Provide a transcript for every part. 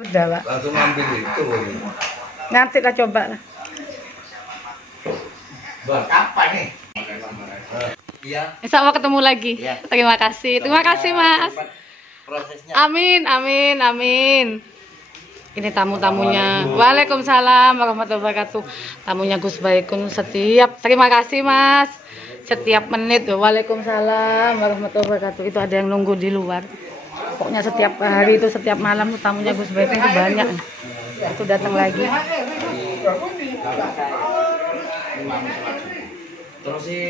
Udah, Pak. Langsung ambil itu. Nanti lah coba lah. Buat apa nih? Iya. Insya Allah ketemu lagi. Iya. Terima kasih. Terima kasih, Mas. Prosesnya. Amin, amin, amin. Ini tamu-tamunya. Waalaikumsalam warahmatullahi wabarakatuh. Tamunya Gus Baikun setiap. Terima kasih, Mas. Setiap menit. Waalaikumsalam warahmatullahi wabarakatuh. Itu ada yang nunggu di luar. Pokoknya setiap hari itu, setiap malam tamunya Gus Baikun itu banyak. Itu datang lagi. Terus si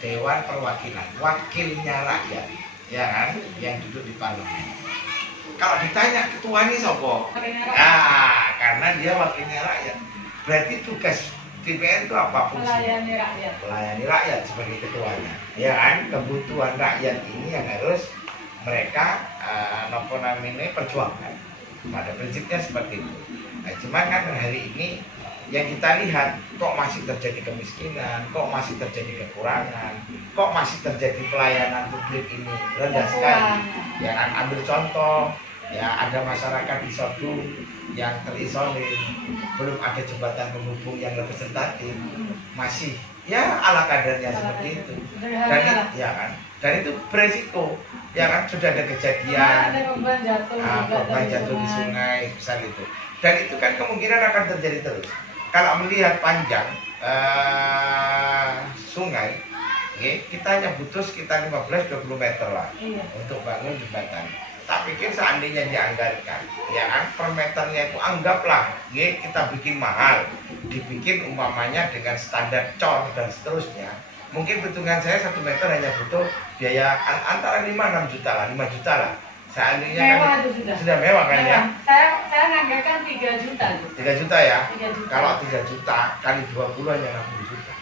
Dewan Perwakilan, wakilnya rakyat, ya kan, yang duduk di parlemen. Kalau ditanya ketua ini sopo, nah karena dia wakilnya rakyat, berarti tugas DPR itu apa fungsinya? Melayani rakyat. Melayani rakyat sebagai ketuanya, ya kan, kebutuhan rakyat ini yang harus mereka perjuangkan. Pada prinsipnya seperti itu. Nah, cuman kan hari ini yang kita lihat kok masih terjadi kemiskinan, kok masih terjadi kekurangan, kok masih terjadi pelayanan publik ini rendah sekali. Ya kan, ambil contoh, ya ada masyarakat di Sodung yang terisolir, belum ada jembatan penghubung yang representatif, masih ya ala kadarnya seperti itu. Dan ya kan, dan itu beresiko. Ya kan, sudah ada kejadian korban jatuh di sungai besar itu, dan itu kan kemungkinan akan terjadi terus. Kalau melihat panjang sungai, kita hanya butuh sekitar 15-20 meter lah untuk bangun jembatan. Tak pikir seandainya dianggarkan, ya kan, per meternya itu anggaplah kita bikin mahal, dibikin umpamanya dengan standar cor dan seterusnya. Mungkin hitungan saya 1 meter hanya butuh biaya antara 5-6 juta lah, 5 juta lah. Seandainya mewah kan, itu sudah mewah kan ya? Saya nganggarkan 3 juta. 3 juta ya? 3 juta. Kalau 3 juta kali 20 hanya 60 juta.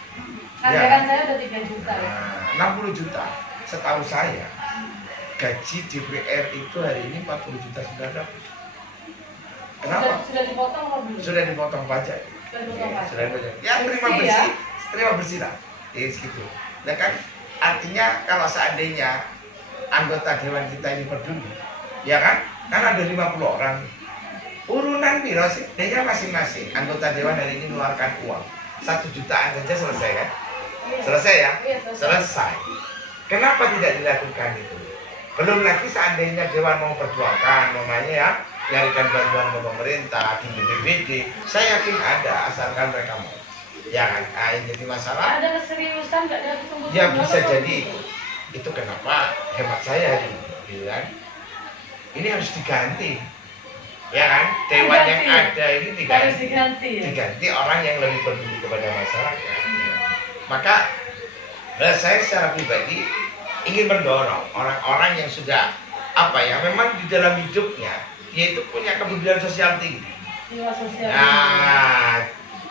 Anggaran saya udah 3 juta ya. 60 juta. Setahu saya gaji DPR itu hari ini 40 juta sudah dapat. Kenapa? Sudah dipotong atau belum? Sudah dipotong pajak. Sudah dipotong pajak. Sudah dipotong. Ya terima Bersih, bersih, ya? terima bersih lah. Gitu. Nah kan artinya kalau seandainya anggota dewan kita ini peduli, ya kan ada 50 orang, urunan biro sih, dia masing-masing anggota dewan hari ini mengeluarkan uang 1 jutaan saja selesai kan? Selesai ya? Selesai. Kenapa tidak dilakukan itu? Belum lagi seandainya dewan mau perjuangkan, namanya ya, nyarikan bantuan ke pemerintah, di BPBD, saya yakin ada asalkan mereka mau. Ya kan, yang jadi masalah. Ada keseriusan nggak dari tunggu. Ya bisa jadi itu kenapa hemat saya hari ini, gitu kan? Ini harus diganti, ya kan? Dewan yang ada ini diganti orang yang lebih peduli kepada masyarakat. Maka saya secara pribadi ingin mendorong orang-orang yang sudah memang di dalam hidupnya dia itu punya kepedulian sosial tinggi. Nah,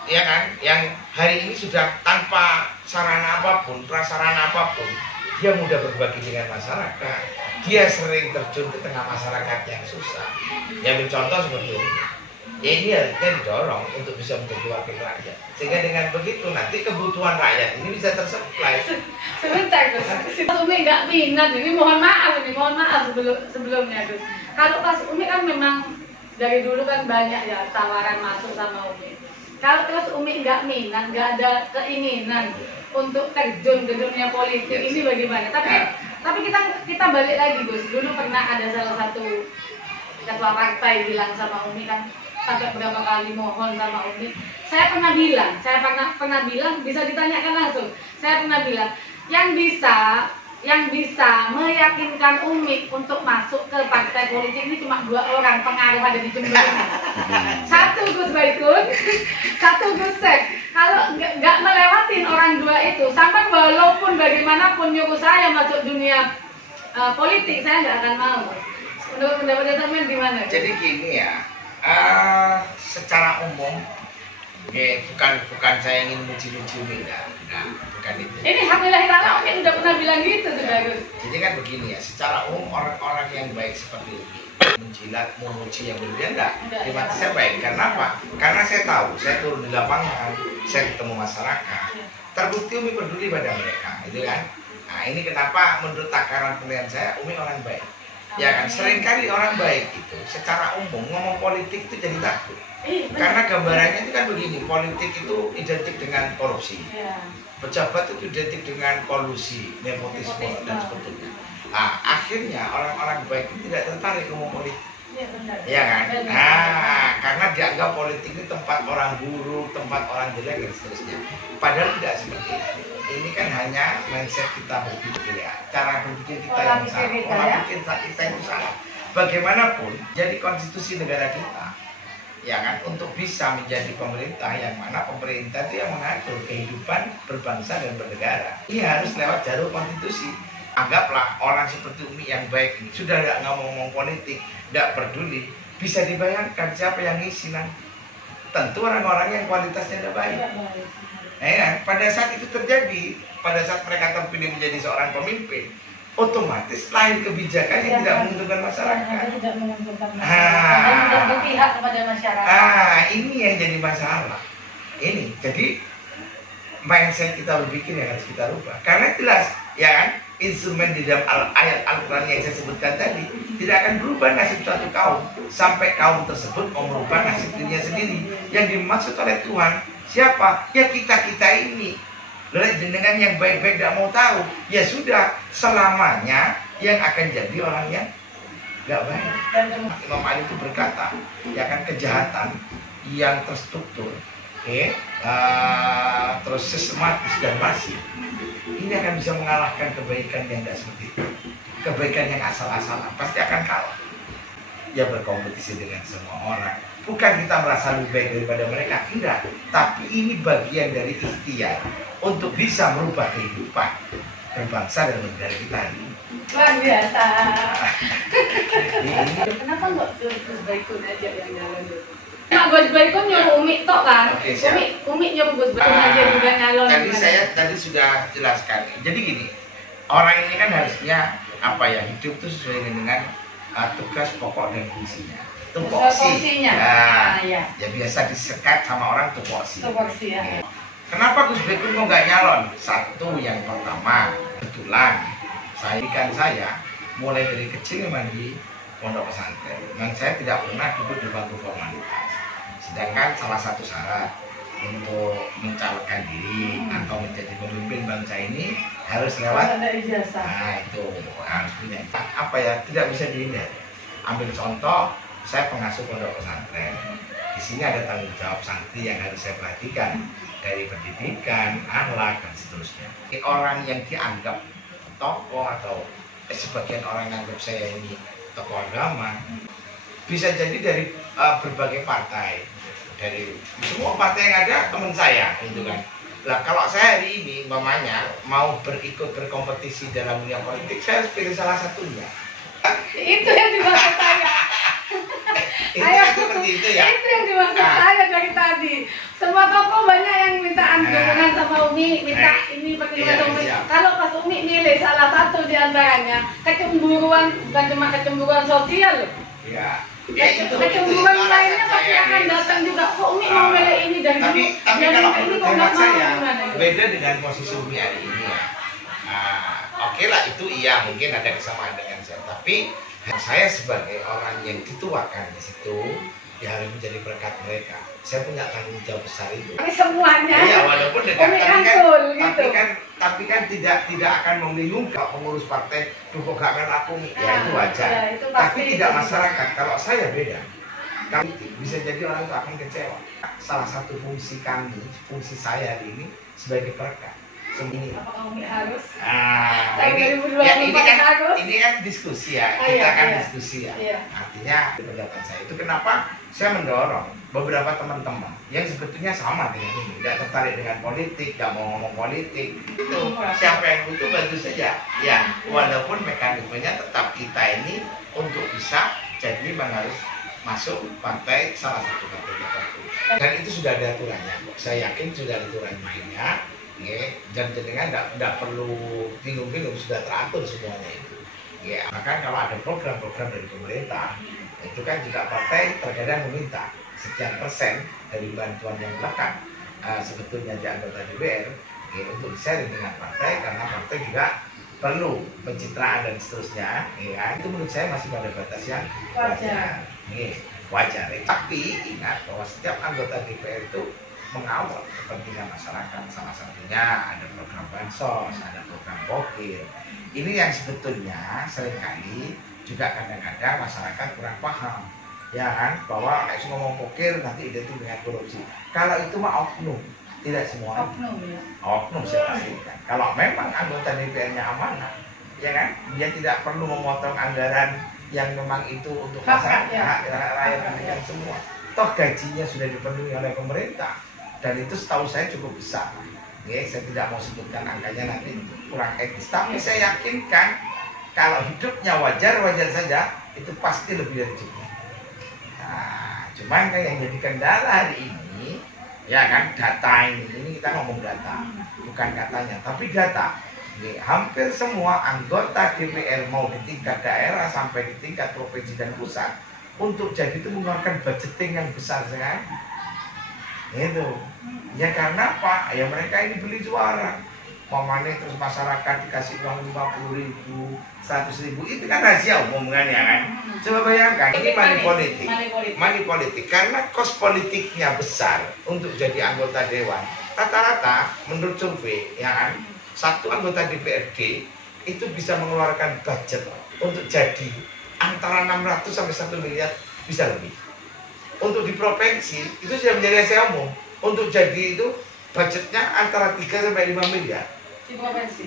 ya kan, yang hari ini sudah tanpa sarana apapun, prasarana apapun, dia mudah berbagi dengan masyarakat, dia sering terjun ke tengah masyarakat yang susah. Ya ambil contoh seperti ini. Ya ini harusnya didorong untuk bisa menjadi wakil rakyat, sehingga dengan begitu nanti kebutuhan rakyat ini bisa tersuplai. Sebentar Gus, Umi nggak minat, ini mohon maaf sebelumnya Gus. Kalau pas Umi kan memang dari dulu kan banyak ya tawaran masuk sama Umi. Kalau terus Umi nggak minat, nggak ada keinginan untuk terjun ke dunia politik, ini bagaimana? Tapi kita balik lagi Gus. Dulu pernah ada salah satu ketua partai bilang sama Umi kan, sampai berapa kali mohon sama Umi. Saya pernah bilang, bisa ditanyakan langsung. Saya pernah bilang, yang bisa meyakinkan Umi untuk masuk ke partai politik ini cuma 2 orang pengaruh ada di Jember ini. Satu Gus Baikun, satu Gus Sek. Kalau nggak melewatin orang 2 itu, sampai walaupun bagaimanapun nyuruh saya masuk dunia politik, saya nggak akan mau. Menurut pendapat teman gimana? Jadi gini ya, secara umum, bukan saya ingin muji-muji Umi, bukan itu. Ini alhamdulillah karena Umi udah pernah bilang gitu sudah Gus. Jadi kan begini ya, secara umum orang-orang yang baik seperti Umi menjilat, memuji yang berlebihan enggak. Di mata saya baik. Karena apa? Karena saya tahu, saya turun di lapangan, saya ketemu masyarakat, terbukti Umi peduli pada mereka, gitu kan? Nah ini kenapa menurut takaran penilaian saya Umi orang baik. Ya kan, seringkali orang baik itu secara umum ngomong politik itu jadi takut. Karena gambarannya itu kan begini, politik itu identik dengan korupsi. Pejabat itu identik dengan kolusi, nepotisme dan sebagainya. Nah, akhirnya orang-orang baik itu tidak tertarik ngomong politik. Iya kan? Nah, karena dianggap politik ini tempat orang buruk, tempat orang jelek dan seterusnya. Padahal tidak seperti itu. Ini kan hanya mindset kita berpikir ya, cara berpikir kita yang salah, pola pikir kita itu salah. Bagaimanapun, jadi konstitusi negara kita, ya kan, untuk bisa menjadi pemerintah yang mana pemerintah itu yang mengatur kehidupan berbangsa dan bernegara. Ini harus lewat jalur konstitusi. Anggaplah orang seperti Umi yang baik ini sudah tidak ngomong politik, tidak peduli, bisa dibayangkan siapa yang ngisi nanti. Tentu orang-orang yang kualitasnya tidak baik. Ya, pada saat itu terjadi, pada saat mereka terpilih menjadi seorang pemimpin, otomatis lahir kebijakan yang tidak menguntungkan masyarakat. Tidak menguntungkan masyarakat. Dan tidak berpihak kepada masyarakat. Ini yang jadi masalah. Ini, jadi mindset kita berpikir yang harus kita rubah. Karena jelas, ya kan, instrumen di dalam ayat Al-Quran yang saya sebutkan tadi tidak akan berubah nasib suatu kaum sampai kaum tersebut mau merubah nasib dirinya sendiri. Yang dimaksud oleh Tuhan siapa? Ya kita ini. Dengan yang baik-baik tidak mau tahu, ya sudah, selamanya yang akan jadi orang yang nggak baik. Imam Ali itu berkata, ya kan, kejahatan yang terstruktur, terus sistematis dan masif, ini akan bisa mengalahkan kebaikan yang tidak seperti itu. Kebaikan yang asal-asalan pasti akan kalah. Ya berkompetisi dengan semua orang. Bukan kita merasa lebih baik daripada mereka, tidak. Tapi ini bagian dari ikhtiar untuk bisa merubah kehidupan berbangsa dan bernegara kita ini. Luar biasa. Kenapa nggak Gus Baikun aja yang jalan dulu? Nah, Gus Baikun nyuruh Umi tok kan? Umi nyuruh Gus Baikun aja juga nyalon. Tadi sudah jelaskan. Jadi gini, orang ini kan harusnya hidup itu sesuai dengan tugas pokok dan fungsinya. Tupoksi. Ya biasa disekat sama orang tupoksi. Ya. Kenapa Gus Baikun kok nggak nyalon? Satu, yang pertama, kebetulan saya mulai dari kecil memang di pondok pesantren, dan saya tidak pernah duduk di bangku formalitas. Sedangkan salah satu syarat untuk mencalonkan diri atau menjadi pemimpin bangsa ini harus lewat ijazah. Nah itu harus punya tidak bisa dihindari. Ambil contoh, saya pengasuh pondok pesantren. Di sini ada tanggung jawab santri yang harus saya perhatikan, dari pendidikan, akhlak dan seterusnya. Orang yang dianggap tokoh atau sebagian orang yang anggap saya ini tokoh agama, bisa jadi dari berbagai partai, dari semua partai yang ada teman saya, gitu kan. Nah kalau saya hari ini umpamanya mau berkompetisi dalam dunia politik, saya harus pilih salah satunya. Itu yang dimaksud saya. Seperti itu ya. Itu yang dimaksud saya dari tadi. Semua tokoh banyak yang minta dukungan sama Umi, minta ini pertimbangan Umi. Kalau pas Umi milih salah satu di antaranya, kecemburuan, bukan cuma kecemburuan sosial loh. Iya. Kecemburuan lainnya pasti akan datang juga. Kok Umi mau milih ini dan tapi kalau menurut saya beda dengan posisi Umi hari ini ya. Oke lah, itu iya, mungkin ada kesamaan dengan saya, tapi saya sebagai orang yang dituakan di situ ya harus menjadi berkat mereka. Saya punya tanggung jawab besar itu. Ini semuanya. Iya, walaupun dekat, tapi kan tidak akan membingungkan kalau pengurus partai dukung gak akan aku, ya itu wajar. Ya, itu tapi tidak masyarakat. Kalau saya beda, kami bisa jadi orang itu akan kecewa. Salah satu fungsi kami, fungsi saya hari ini sebagai perekat. Ini. Apakah Umi harus? Ini kan diskusi ya, kita akan diskusi ya. Artinya pendapat saya itu kenapa saya mendorong beberapa teman-teman yang sebetulnya sama dengan ini, tidak tertarik dengan politik, tidak mau ngomong politik. Itu siapa yang butuh bantu saja. Ya, walaupun mekanismenya tetap kita ini untuk bisa jadi memang harus masuk partai salah satu partai tertentu. Dan itu sudah ada aturannya. Saya yakin sudah ada aturan mainnya. Dan jenengan tidak perlu bingung-bingung, sudah teratur semuanya itu. Bahkan kalau ada program-program dari pemerintah, itu kan juga partai terkadang meminta sekian persen dari bantuan yang melekat sebetulnya di anggota DPR untuk sharing dengan partai, karena partai juga perlu pencitraan dan seterusnya, ya, itu menurut saya masih pada batas yang wajar. Wajar. Tapi ingat bahwa setiap anggota DPR itu mengawal kepentingan masyarakat. Salah satunya ada program bansos, ada program pokir. Ini yang sebetulnya seringkali juga kadang-kadang masyarakat kurang paham, ya kan, bahwa kayak ngomong pokir nanti identik dengan korupsi. Kalau itu mah oknum. Tidak semua oknum saya pastikan. Kalau memang anggota DPR-nya amanah, ya kan, dia tidak perlu memotong anggaran yang memang itu untuk masyarakat, rakyat semua. Toh gajinya sudah dipenuhi oleh pemerintah dan itu setahu saya cukup besar. Ya, saya tidak mau sebutkan angkanya nanti kurang etis. Tapi saya yakinkan kalau hidupnya wajar-wajar saja itu pasti lebih dari cukup. Nah, cuman kan yang jadi kendala hari ini, ya kan, data ini kita ngomong data, bukan katanya, tapi data. Hampir semua anggota DPR mau di tingkat daerah sampai di tingkat provinsi dan pusat untuk jadi itu mengeluarkan budgeting yang besar sekali. Itu. Ya karena apa? Ya mereka ini beli suara. Mamanya terus masyarakat dikasih uang 50.000, 100.000, itu kan rahasia umum kan, ya kan? Coba bayangkan, ini money politik. Karena kos politiknya besar untuk jadi anggota dewan. Rata-rata menurut survei, ya kan, satu anggota DPRD itu bisa mengeluarkan budget untuk jadi antara 600 sampai 1 miliar, bisa lebih. Untuk di provinsi itu sudah menjadi rahasia umum. Untuk jadi itu budgetnya antara 3 sampai 5 miliar. Di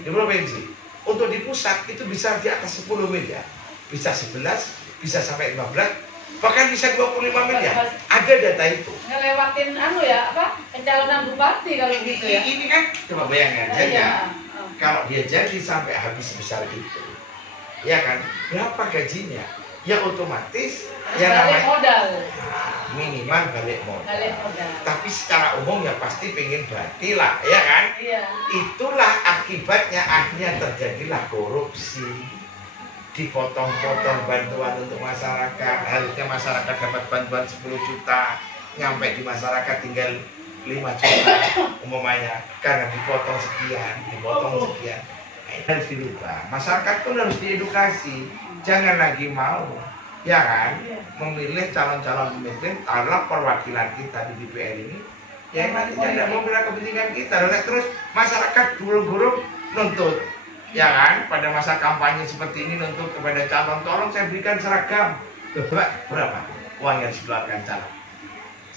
provinsi. Untuk di pusat itu bisa di atas 10 miliar. Bisa 11, bisa sampai 15, bahkan bisa 25 miliar. Ada data itu. Ngelewatin pencalonan bupati kalau gitu ya. Ini kan coba bayangkan saja. Kalau dia jadi sampai habis besar itu, ya kan, berapa gajinya? Ya otomatis yang balik modal. Minimal balik modal. Tapi secara umum ya pasti pengen bati lah, ya kan? Iya. Itulah akibatnya akhirnya terjadilah korupsi. Dipotong-potong bantuan untuk masyarakat. Harusnya masyarakat dapat bantuan 10 juta, nyampe di masyarakat tinggal 5 juta umpamanya, karena dipotong sekian. Harus dirubah. Masyarakat pun harus diedukasi. Jangan lagi mau, ya kan, memilih calon-calon pemimpin adalah perwakilan kita di DPR ini, yang nantinya tidak mau membela kepentingan kita. Terus masyarakat guru-guru nuntut, ya kan, pada masa kampanye seperti ini nuntut kepada calon, tolong saya berikan seragam. Berapa uang yang dikeluarkan calon?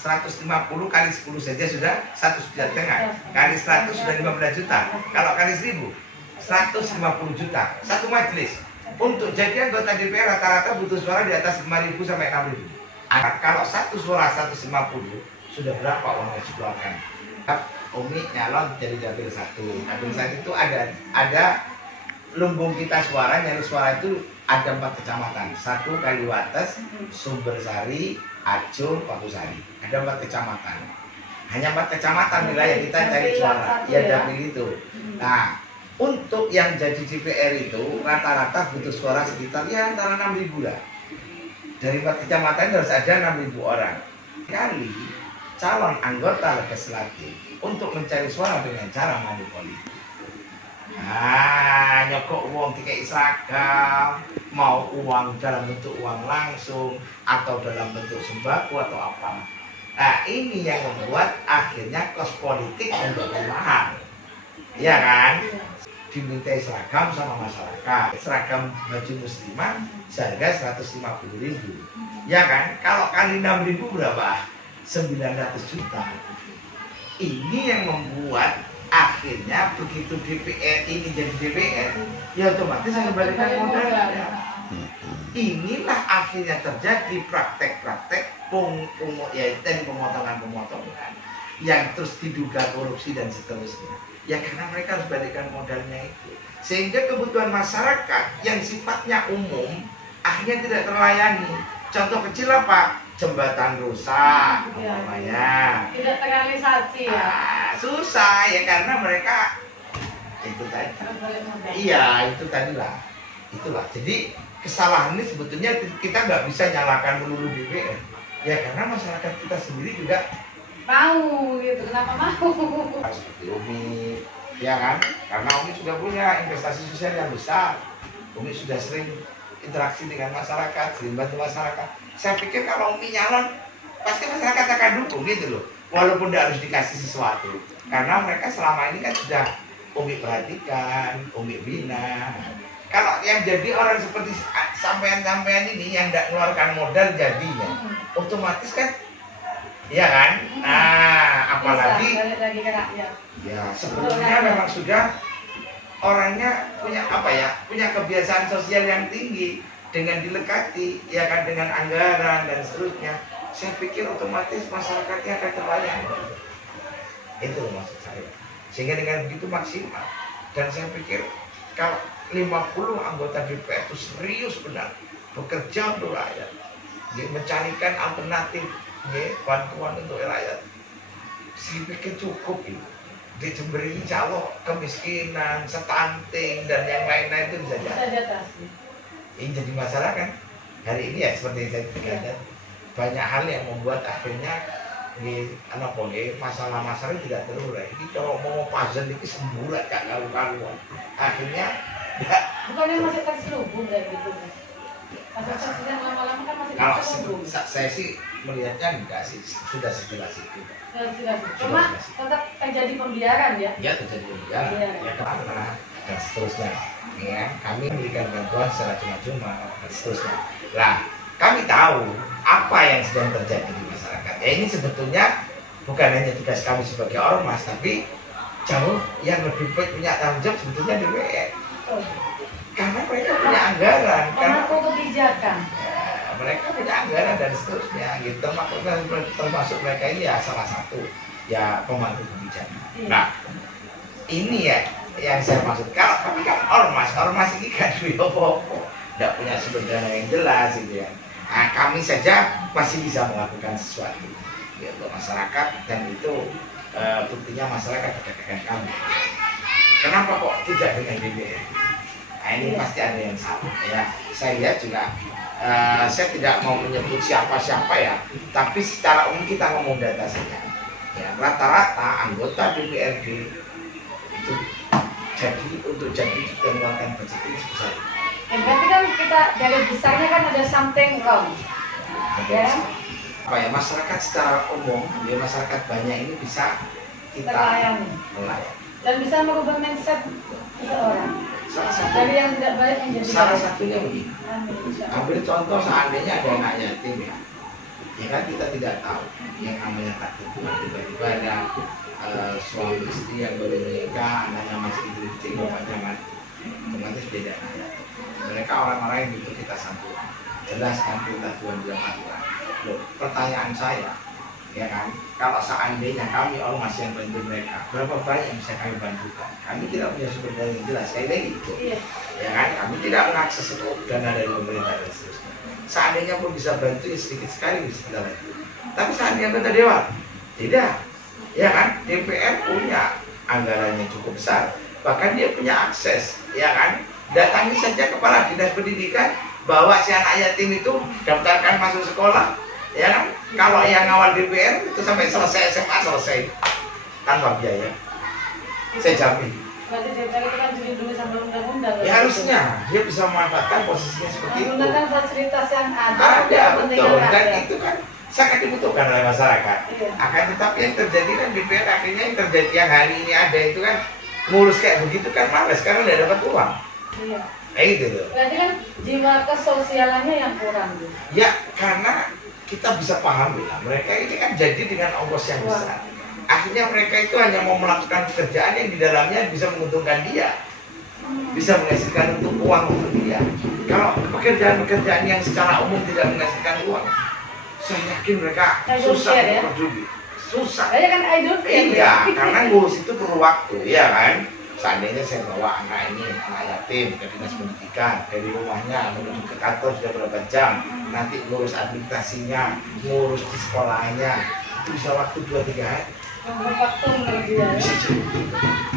150 kali 10 saja sudah 1,5 juta, kali 100 sudah 15 juta. Kalau kali 1.000, 150 juta satu majelis. Untuk jadi anggota DPR rata-rata butuh suara di atas 5.000 sampai 6.000. Kalau satu suara 150, sudah berapa uang yang dikeluarkan? Umi nyalon jadi dapil 1. Dapil 1 itu ada lumbung kita suara, nyari suara itu ada 4 kecamatan. 1 Kaliwates, Sumbersari, Ajo, Pakusari. Ada 4 kecamatan. Hanya 4 kecamatan wilayah kita cari suara. Ya dapil itu. Nah, untuk yang jadi DPR itu rata-rata butuh suara sekitar ya antara 6.000 lah. Dari 4 kecamatan harus ada 6.000 orang. Kali calon anggota legislatif untuk mencari suara dengan cara money politik. Nyokok uang tiket seragam, mau uang dalam bentuk uang langsung atau dalam bentuk sembako atau apa. Nah ini yang membuat akhirnya kos politik menjadi mahal, ya kan? Dimintai seragam sama masyarakat, seragam baju muslimah seharga 150.000, ya kan? Kalau kali 6.000 berapa? 900 juta. Ini yang membuat akhirnya begitu DPR ini jadi DPR, ya otomatis mengembalikan modalnya. Inilah akhirnya terjadi praktek-praktek pemotongan-pemotongan yang terus diduga korupsi dan seterusnya. Ya karena mereka harus balikkan modalnya itu, sehingga kebutuhan masyarakat yang sifatnya umum akhirnya tidak terlayani. Contoh kecil apa? Jembatan rusak, umpamanya. Tidak terrealisasi ya. Susah ya karena mereka itu tadi. Iya itu tadilah. Itulah. Jadi kesalahan ini sebetulnya kita nggak bisa nyalakan melulu DPR. Ya karena masyarakat kita sendiri juga mau gitu, kenapa mau? Seperti Umi, ya kan? Karena Umi sudah punya investasi sosial yang besar, Umi sudah sering interaksi dengan masyarakat, sering bantu masyarakat. Saya pikir kalau Umi nyalon, pasti masyarakat akan dukung gitu loh, walaupun tidak harus dikasih sesuatu, karena mereka selama ini kan sudah Umi perhatikan, Umi bina. Kalau yang jadi orang seperti sampean-sampean ini yang tidak mengeluarkan modal jadinya, otomatis kan, ya kan? Nah, apalagi ya sebelumnya memang sudah orangnya punya apa ya, punya kebiasaan sosial yang tinggi dengan dilekati, ya kan, dengan anggaran dan seterusnya. Saya pikir otomatis masyarakatnya akan terlayani. Itu maksud saya. Sehingga dengan begitu maksimal. Dan saya pikir kalau 50 anggota DPR itu serius benar bekerja untuk rakyat, mencarikan alternatif bantuan untuk rakyat, saya pikir cukup itu. Di Jember ini insya Allah kemiskinan, stunting dan yang lain-lain itu bisa diatasi. Ini jadi masalah kan hari ini ya seperti saya katakan, banyak hal yang membuat akhirnya masalah-masalah tidak terurai. Ini kalau mau puzzle ini semburat gak karu-karuan. Akhirnya ya, bukannya masih terselubung dari gitu mas? Kasus-kasusnya lama-lama kan masih terselubung. Kalau saya sih melihatnya enggak sih, sudah sejelas itu. Cuma tetap terjadi pembiaran ya? Ya terjadi pembiaran, ya kemana dan seterusnya. Ya, kami memberikan bantuan secara cuma-cuma dan seterusnya. Nah, kami tahu apa yang sedang terjadi di masyarakat. Ya ini sebetulnya bukan hanya tugas kami sebagai ormas, tapi jauh yang lebih baik punya tanggung jawab sebetulnya DPR. Karena mereka punya anggaran, pemangku kebijakan. Ya, mereka punya anggaran dan seterusnya. Gitu. Termasuk mereka ini ya salah satu ya pemangku kebijakan. Nah, ini ya yang saya maksud. Kalau kami kan ormas ini kan tidak punya sumber dana yang jelas gitu ya. Nah, kami saja masih bisa melakukan sesuatu ya, untuk masyarakat, dan itu buktinya masyarakat berdekatan kami. Kenapa kok tidak dengan DPR? Nah, ini pasti ada yang salah ya. Saya lihat juga, saya tidak mau menyebut siapa-siapa ya, tapi secara umum kita ngomong data saja. Ya, rata-rata anggota DPRD itu untuk jadi mengeluarkan budget ini sebesar itu. Berarti kan kita dari besarnya kan ada something wrong. Ya. Apa ya, masyarakat secara umum, ya masyarakat banyak ini bisa kita melayani dan bisa merubah mindset seseorang. Dari yang tidak baik menjadi salah satunya begini. Ambil contoh seandainya ada anak yatim ya. Ya kan kita tidak tahu yang namanya takdir Tuhan, tiba-tiba ada suami istri yang baru menikah, anaknya masih kecil, bapaknya mati, otomatis beda. Mereka orang-orang yang butuh kita sambut, jelaskan perintah Tuhan dalam Al-Quran. Loh, pertanyaan saya, ya kan, kalau seandainya kami ormas yang bantu mereka, berapa banyak yang bisa kami bantukan? Kami tidak punya sumber dana yang jelas, kayak gitu. Ya kan, kami tidak mengakses itu dana dari pemerintah dan seterusnya. Seandainya pun bisa bantu ya sedikit sekali bisa kita bantu. Tapi seandainya anggota dewan, tidak. Ya kan, DPR punya anggarannya cukup besar, bahkan dia punya akses, ya kan. Datangi saja kepala dinas pendidikan, bawa si anak yatim itu daftarkan masuk sekolah, ya kan. Kalau yang ngawal DPR itu sampai selesai SMA selesai tanpa biaya, saya jamin. Berarti DPR itu kan dilindungi sama undang-undang. Ya harusnya dia bisa memanfaatkan posisinya seperti itu. Menggunakan fasilitas yang ada, betul, dan itu kan sangat dibutuhkan oleh masyarakat. Akan tetapi yang terjadi kan DPR akhirnya yang terjadi yang hari ini ada itu kan ngurus kayak begitu kan males karena udah dapat uang. Iya. Kayak gitu loh. Berarti kan jiwa kesosialannya yang kurang. Ya karena kita bisa pahami lah, mereka ini kan jadi dengan ongkos yang besar. Akhirnya mereka itu hanya mau melakukan pekerjaan yang di dalamnya bisa menguntungkan dia, bisa menghasilkan untuk uang untuk dia. Kalau pekerjaan-pekerjaan yang secara umum tidak menghasilkan uang, saya yakin mereka susah peduli. Susah. Saya kan idol iya, karena ngurus itu perlu waktu, ya kan. Seandainya saya bawa anak ini, anak yatim ke dinas pendidikan, dari rumahnya menuju ke kantor sudah berapa jam, nanti ngurus administrasinya, ngurus di sekolahnya, itu bisa waktu 2-3 hari.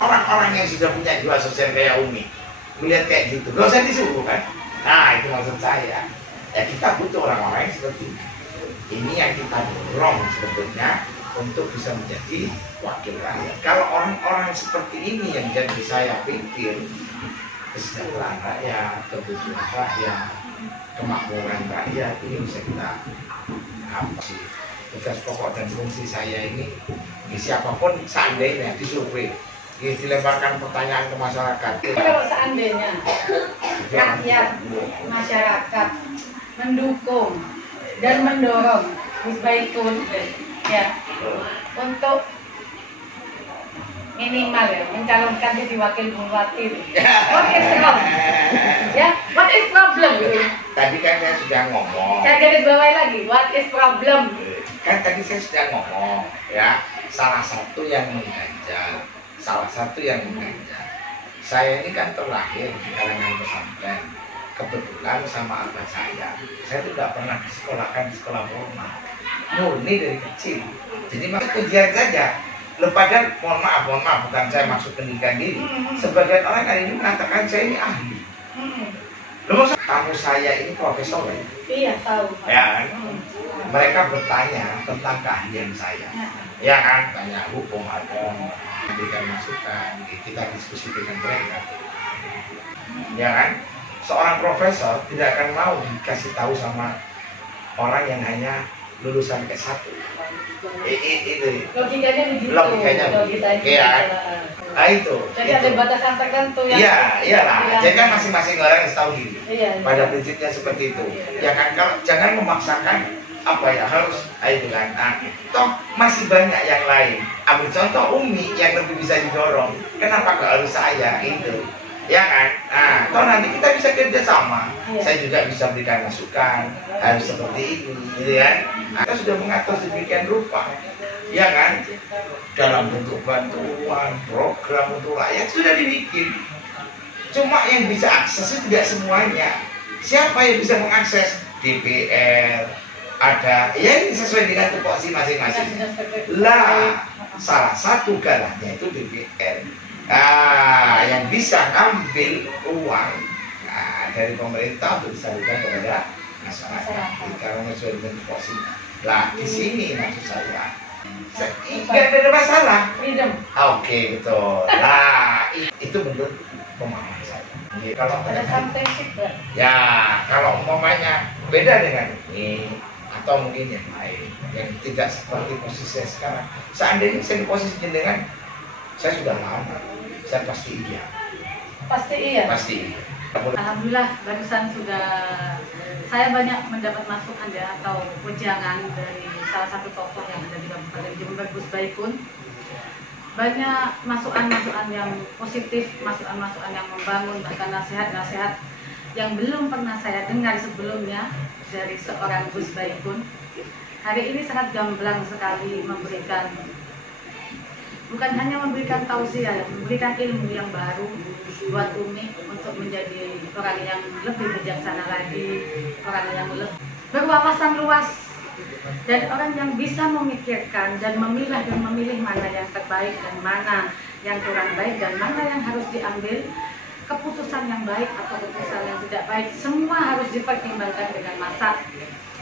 Orang-orang yang sudah punya jiwa sosial kayak Umi melihat kayak gitu, gak usah disuruh kan. Nah itu maksud saya. Ya kita butuh orang-orang yang seperti ini. Ini yang kita dorong sebetulnya untuk bisa menjadi wakil rakyat. Kalau orang-orang seperti ini yang jadi saya pikir kesejahteraan rakyat, kebutuhan rakyat, kemakmuran rakyat ini bisa kita apa sih? Tugas pokok dan fungsi saya ini siapapun seandainya disurvei, dilemparkan pertanyaan ke masyarakat. Kalau seandainya rakyat, masyarakat mendukung dan mendorong Gus Baikun ya untuk minimal ya mencalonkan jadi wakil bupati. What is wrong? Ya, what is problem? Tadi kan saya sudah ngomong. Saya garis bawahi lagi, what is problem? Kan tadi saya sudah ngomong ya, salah satu yang mengganjal, saya ini kan terlahir di kalangan pesantren. Kebetulan sama abah saya tidak pernah disekolahkan di sekolah formal, murni dari kecil. Jadi masuk ujian saja. Padahal mohon maaf, bukan saya maksud pendidikan diri. Sebagian orang hari ini mengatakan saya ini ahli. Tamu saya ini profesor ya? Iya, tahu. Ya kan? Mereka bertanya tentang keahlian saya. Ya kan? Tanya hukum ada, memberikan masukan, kita diskusi dengan mereka. Ya kan? Seorang profesor tidak akan mau dikasih tahu sama orang yang hanya lulusan S1. Itu Logikanya begitu. Iya. Nah itu. Jadi ada batasan tertentu yang. Iya, iyalah. Jadi kan masing-masing orang yang tahu diri. Iya. Pada prinsipnya seperti itu. Ya kan, kalau jangan memaksakan apa ya harus itu kan. Nah, toh masih banyak yang lain. Ambil contoh Umi yang lebih bisa didorong. Kenapa nggak harus saya itu? Ya kan? Nah, toh nanti kita bisa kerja sama. Iya. Saya juga bisa berikan masukan harus seperti ini, gitu kan? Nah, kita sudah mengatur sedemikian rupa, ya kan? Dalam bentuk bantuan, program untuk rakyat sudah dibikin. Cuma yang bisa akses itu tidak semuanya. Siapa yang bisa mengakses? DPR, ada, ya ini sesuai dengan tupoksi masing-masing. Lah, salah satu galanya itu DPR. Yang bisa ngambil uang dari pemerintah untuk disalurkan kepada masyarakat. Karena sesuai dengan tupoksi. Lah, di sini maksud saya. Tidak ada masalah. Freedom. Oke, betul. Nah, itu menurut pemahaman saya. Jadi, kalau Ada something ya, kalau umpamanya beda dengan ini atau mungkin yang lain yang tidak seperti posisi saya sekarang. Seandainya saya di posisi jenengan, saya sudah lama, saya pasti iya. Pasti iya. Pasti iya. Alhamdulillah barusan sudah saya banyak mendapat masukan ya atau wejangan dari salah satu tokoh yang ada di Kabupaten Jember, Gus Baikun. Banyak masukan-masukan yang positif, masukan-masukan yang membangun, bahkan nasihat-nasihat yang belum pernah saya dengar sebelumnya dari seorang Gus Baikun. Hari ini sangat gamblang sekali memberikan, bukan hanya memberikan tausiah, memberikan ilmu yang baru buat Umi untuk menjadi orang yang lebih bijaksana lagi, orang yang lebih berwawasan luas, dan orang yang bisa memikirkan dan memilah dan memilih mana yang terbaik dan mana yang kurang baik dan mana yang harus diambil keputusan yang baik atau keputusan yang tidak baik. Semua harus dipertimbangkan dengan matang,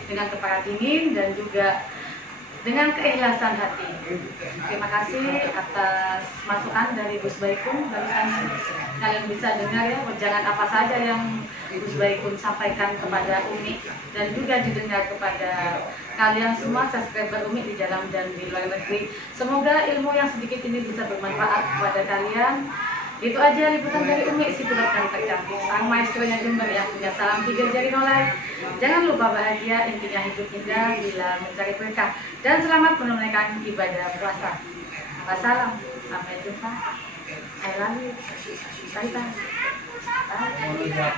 dengan kepala dingin dan juga dengan keikhlasan hati. Terima kasih atas masukan dari Gus Baikun. Barusan kalian bisa dengar ya wejangan apa saja yang Gus Baikun sampaikan kepada Umi dan juga didengar kepada kalian semua subscriber Umi di dalam dan di luar negeri. Semoga ilmu yang sedikit ini bisa bermanfaat kepada kalian. Itu aja liputan dari Umi, si pilot yang tercantik, sang maestronya Jember yang punya salam 3 jari nolai. Jangan lupa bahagia, intinya hidup indah bila mencari berkah. Dan selamat menunaikan ibadah puasa. Wassalam, sampai jumpa. I love you. Bye bye. Bye.